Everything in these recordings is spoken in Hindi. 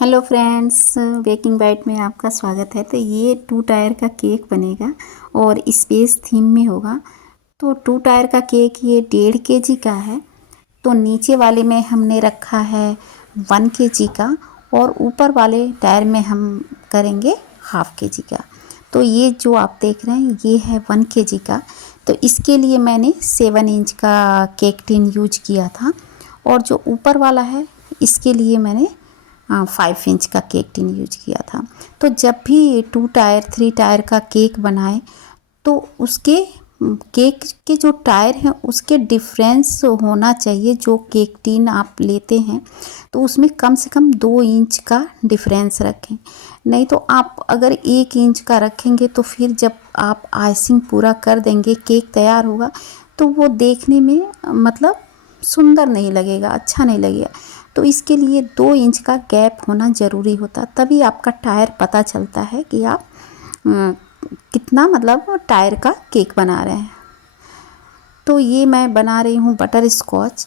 हेलो फ्रेंड्स, बेकिंग बाइट में आपका स्वागत है। तो ये 2 टायर का केक बनेगा और स्पेस थीम में होगा। तो 2 टायर का केक ये 1.5 kg का है। तो नीचे वाले में हमने रखा है 1 kg का और ऊपर वाले टायर में हम करेंगे 1/2 kg का। तो ये जो आप देख रहे हैं ये है 1 kg का। तो इसके लिए मैंने 7 इंच का केक टिन यूज किया था और जो ऊपर वाला है इसके लिए मैंने 5 इंच का केक टिन यूज किया था। तो जब भी 2 टायर 3 टायर का केक बनाए तो उसके केक के जो टायर हैं उसके डिफरेंस होना चाहिए। जो केक टिन आप लेते हैं तो उसमें कम से कम 2 इंच का डिफरेंस रखें। नहीं तो आप अगर 1 इंच का रखेंगे तो फिर जब आप आइसिंग पूरा कर देंगे, केक तैयार होगा तो वो देखने में मतलब सुंदर नहीं लगेगा, अच्छा नहीं लगेगा। तो इसके लिए 2 इंच का गैप होना ज़रूरी होता, तभी आपका टायर पता चलता है कि आप कितना मतलब टायर का केक बना रहे हैं। तो ये मैं बना रही हूँ बटर स्कॉच।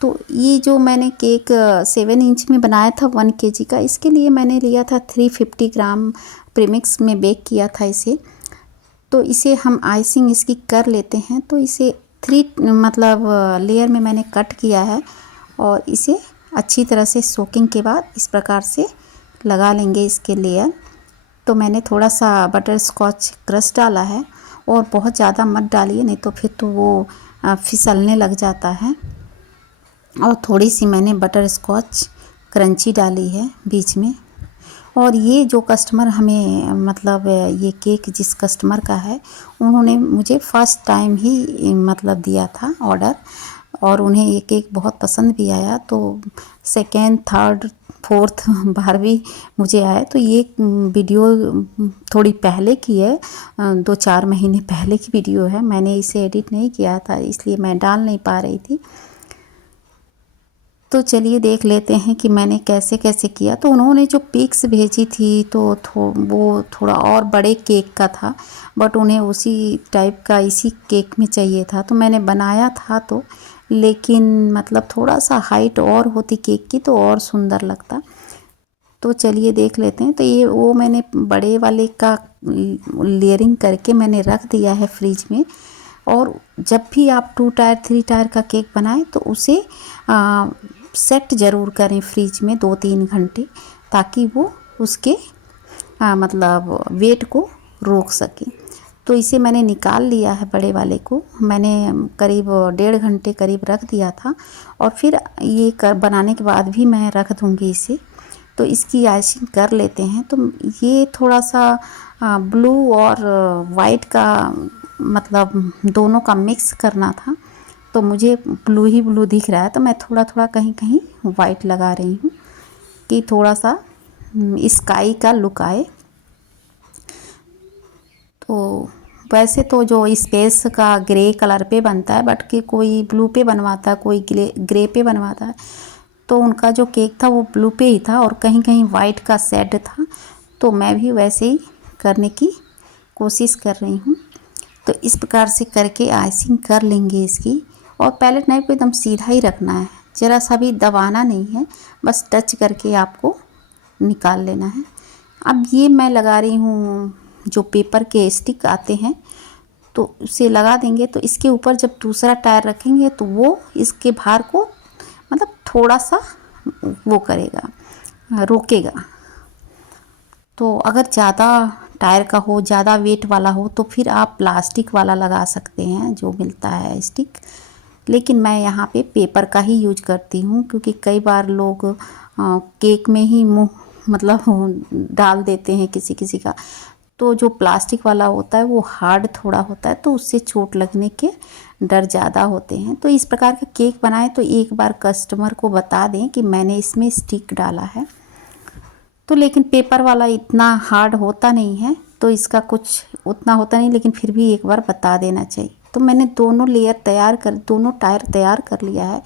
तो ये जो मैंने केक 7 इंच में बनाया था 1 kg का, इसके लिए मैंने लिया था 350 ग्राम प्रीमिक्स में बेक किया था इसे। तो इसे हम आइसिंग इसकी कर लेते हैं। तो इसे 3 मतलब लेयर में मैंने कट किया है और इसे अच्छी तरह से सोकिंग के बाद इस प्रकार से लगा लेंगे इसके लेयर। तो मैंने थोड़ा सा बटर स्कॉच क्रश डाला है और बहुत ज़्यादा मत डालिए, नहीं तो फिर तो वो फिसलने लग जाता है। और थोड़ी सी मैंने बटर स्कॉच क्रंची डाली है बीच में। और ये जो कस्टमर हमें मतलब ये केक जिस कस्टमर का है उन्होंने मुझे फ़र्स्ट टाइम ही मतलब दिया था ऑर्डर और उन्हें ये केक बहुत पसंद भी आया। तो सेकेंड थर्ड फोर्थ बार भी मुझे आया। तो ये वीडियो थोड़ी पहले की है, 2-4 महीने पहले की वीडियो है। मैंने इसे एडिट नहीं किया था इसलिए मैं डाल नहीं पा रही थी। तो चलिए देख लेते हैं कि मैंने कैसे कैसे किया। तो उन्होंने जो पिक्स भेजी थी तो वो थोड़ा और बड़े केक का था, बट उन्हें उसी टाइप का इसी केक में चाहिए था। तो मैंने बनाया था तो, लेकिन मतलब थोड़ा सा हाइट और होती केक की तो और सुंदर लगता। तो चलिए देख लेते हैं। तो ये वो मैंने बड़े वाले का लेयरिंग करके मैंने रख दिया है फ्रिज में। और जब भी आप 2 टायर 3 टायर का केक बनाएं तो उसे सेट ज़रूर करें फ्रिज में 2-3 घंटे, ताकि वो उसके मतलब वेट को रोक सके। तो इसे मैंने निकाल लिया है बड़े वाले को। मैंने करीब 1.5 घंटे करीब रख दिया था और फिर ये बनाने के बाद भी मैं रख दूँगी इसे। तो इसकी आइसिंग कर लेते हैं। तो ये थोड़ा सा ब्लू और वाइट का मतलब दोनों का मिक्स करना था। तो मुझे ब्लू ही ब्लू दिख रहा है तो मैं थोड़ा थोड़ा कहीं कहीं वाइट लगा रही हूँ कि थोड़ा सा स्काई का लुक आए। तो वैसे तो जो स्पेस का ग्रे कलर पे बनता है, बट कि कोई ब्लू पे बनवाता है, कोई ग्रे पे बनवाता है। तो उनका जो केक था वो ब्लू पे ही था और कहीं कहीं वाइट का शेड था। तो मैं भी वैसे ही करने की कोशिश कर रही हूँ। तो इस प्रकार से करके आइसिंग कर लेंगे इसकी। और पैलेट नाइफ को एकदम सीधा ही रखना है, ज़रा सा भी दबाना नहीं है, बस टच करके आपको निकाल लेना है। अब ये मैं लगा रही हूँ जो पेपर के स्टिक आते हैं, तो उसे लगा देंगे। तो इसके ऊपर जब दूसरा टायर रखेंगे तो वो इसके भार को मतलब थोड़ा सा वो करेगा, रोकेगा। तो अगर ज़्यादा टायर का हो, ज़्यादा वेट वाला हो तो फिर आप प्लास्टिक वाला लगा सकते हैं जो मिलता है स्टिक। लेकिन मैं यहाँ पे पेपर का ही यूज करती हूँ, क्योंकि कई बार लोग केक में ही मुँह मतलब डाल देते हैं किसी किसी का। तो जो प्लास्टिक वाला होता है वो हार्ड थोड़ा होता है, तो उससे चोट लगने के डर ज़्यादा होते हैं। तो इस प्रकार का केक बनाएं तो एक बार कस्टमर को बता दें कि मैंने इसमें स्टिक डाला है। तो लेकिन पेपर वाला इतना हार्ड होता नहीं है तो इसका कुछ उतना होता नहीं, लेकिन फिर भी एक बार बता देना चाहिए। तो मैंने दोनों टायर तैयार कर लिया है।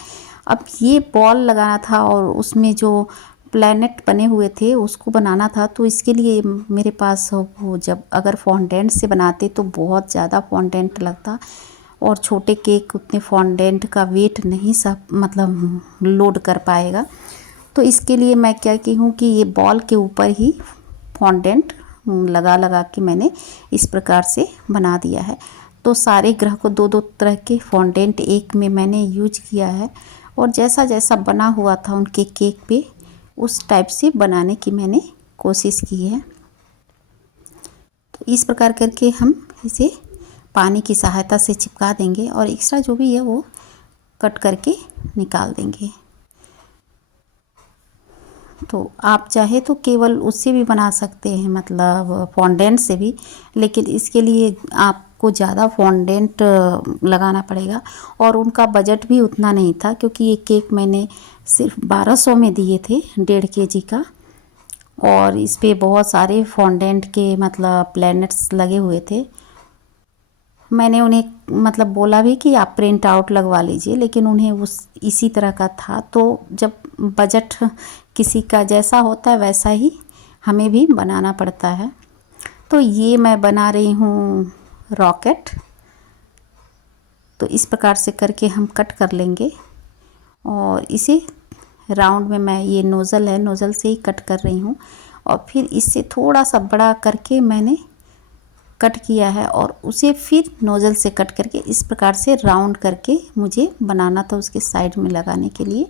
अब ये बॉल लगाना था और उसमें जो प्लैनेट बने हुए थे उसको बनाना था। तो इसके लिए मेरे पास वो जब अगर फॉन्डेंट से बनाते तो बहुत ज़्यादा फॉन्डेंट लगता और छोटे केक उतने फॉन्डेंट का वेट नहीं सब मतलब लोड कर पाएगा। तो इसके लिए मैं क्या की हूँ कि ये बॉल के ऊपर ही फॉन्डेंट लगा लगा के मैंने इस प्रकार से बना दिया है। तो सारे ग्रह को दो दो तरह के फॉन्डेंट एक में मैंने यूज किया है, और जैसा जैसा बना हुआ था उनके केक पे उस टाइप से बनाने की मैंने कोशिश की है। तो इस प्रकार करके हम इसे पानी की सहायता से चिपका देंगे और एक्स्ट्रा जो भी है वो कट करके निकाल देंगे। तो आप चाहे तो केवल उससे भी बना सकते हैं, मतलब फॉन्डेंट से भी, लेकिन इसके लिए आपको ज़्यादा फॉन्डेंट लगाना पड़ेगा और उनका बजट भी उतना नहीं था, क्योंकि ये केक मैंने सिर्फ 1200 में दिए थे 1.5 kg का, और इस पे बहुत सारे फॉन्डेंट के मतलब प्लैनेट्स लगे हुए थे। मैंने उन्हें मतलब बोला भी कि आप प्रिंट आउट लगवा लीजिए, लेकिन उन्हें उस इसी तरह का था। तो जब बजट किसी का जैसा होता है वैसा ही हमें भी बनाना पड़ता है। तो ये मैं बना रही हूँ रॉकेट। तो इस प्रकार से करके हम कट कर लेंगे और इसे राउंड में, मैं ये नोज़ल है, नोज़ल से ही कट कर रही हूँ, और फिर इससे थोड़ा सा बड़ा करके मैंने कट किया है और उसे फिर नोज़ल से कट करके इस प्रकार से राउंड करके मुझे बनाना था उसके साइड में लगाने के लिए।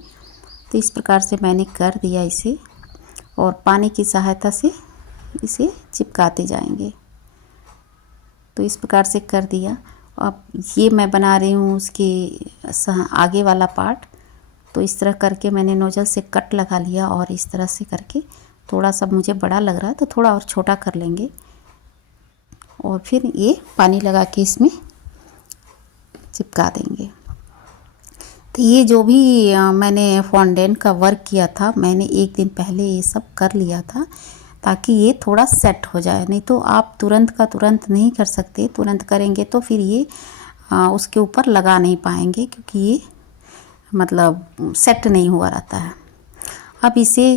तो इस प्रकार से मैंने कर दिया इसे, और पानी की सहायता से इसे चिपकाते जाएंगे। तो इस प्रकार से कर दिया। अब ये मैं बना रही हूँ उसके आगे वाला पार्ट। तो इस तरह करके मैंने नोज़ल से कट लगा लिया और इस तरह से करके थोड़ा सा मुझे बड़ा लग रहा है तो थोड़ा और छोटा कर लेंगे, और फिर ये पानी लगा के इसमें चिपका देंगे। तो ये जो भी मैंने फॉन्डेंट का वर्क किया था, मैंने एक दिन पहले ये सब कर लिया था ताकि ये थोड़ा सेट हो जाए। नहीं तो आप तुरंत का तुरंत नहीं कर सकते, तुरंत करेंगे तो फिर ये उसके ऊपर लगा नहीं पाएंगे, क्योंकि ये मतलब सेट नहीं हुआ रहता है। अब इसे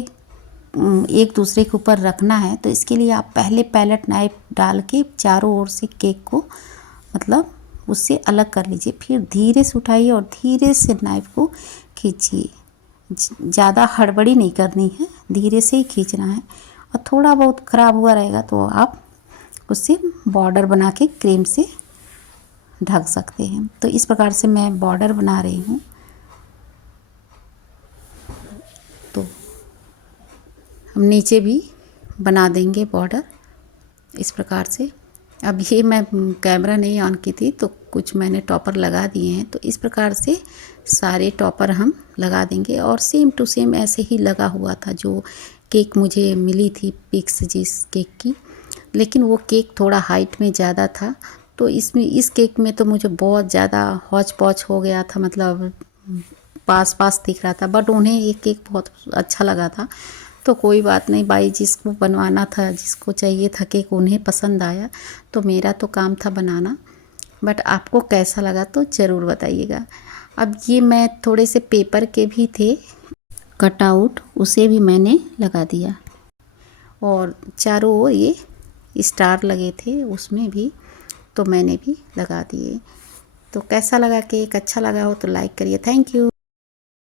एक दूसरे के ऊपर रखना है, तो इसके लिए आप पहले पैलेट नाइफ डाल के चारों ओर से केक को मतलब उससे अलग कर लीजिए, फिर धीरे से उठाइए और धीरे से नाइफ को खींचिए। ज़्यादा हड़बड़ी नहीं करनी है, धीरे से ही खींचना है, और थोड़ा बहुत ख़राब हुआ रहेगा तो आप उससे बॉर्डर बना के क्रीम से ढक सकते हैं। तो इस प्रकार से मैं बॉर्डर बना रही हूँ। तो हम नीचे भी बना देंगे बॉर्डर इस प्रकार से। अब ये मैं कैमरा नहीं ऑन की थी तो कुछ मैंने टॉपर लगा दिए हैं। तो इस प्रकार से सारे टॉपर हम लगा देंगे, और सेम टू सेम ऐसे ही लगा हुआ था जो केक मुझे मिली थी पिक्स जिस केक की, लेकिन वो केक थोड़ा हाइट में ज़्यादा था। तो इसमें इस केक में तो मुझे बहुत ज़्यादा हौच पौच हो गया था, मतलब पास पास दिख रहा था, बट उन्हें ये केक बहुत अच्छा लगा था। तो कोई बात नहीं भाई, जिसको बनवाना था, जिसको चाहिए था केक, उन्हें पसंद आया, तो मेरा तो काम था बनाना। बट आपको कैसा लगा तो ज़रूर बताइएगा। अब ये मैं थोड़े से पेपर के भी थे कटआउट, उसे भी मैंने लगा दिया, और चारों ओर ये स्टार लगे थे उसमें भी तो मैंने भी लगा दिए। तो कैसा लगा केक, अच्छा लगा हो तो लाइक करिए। Thank you.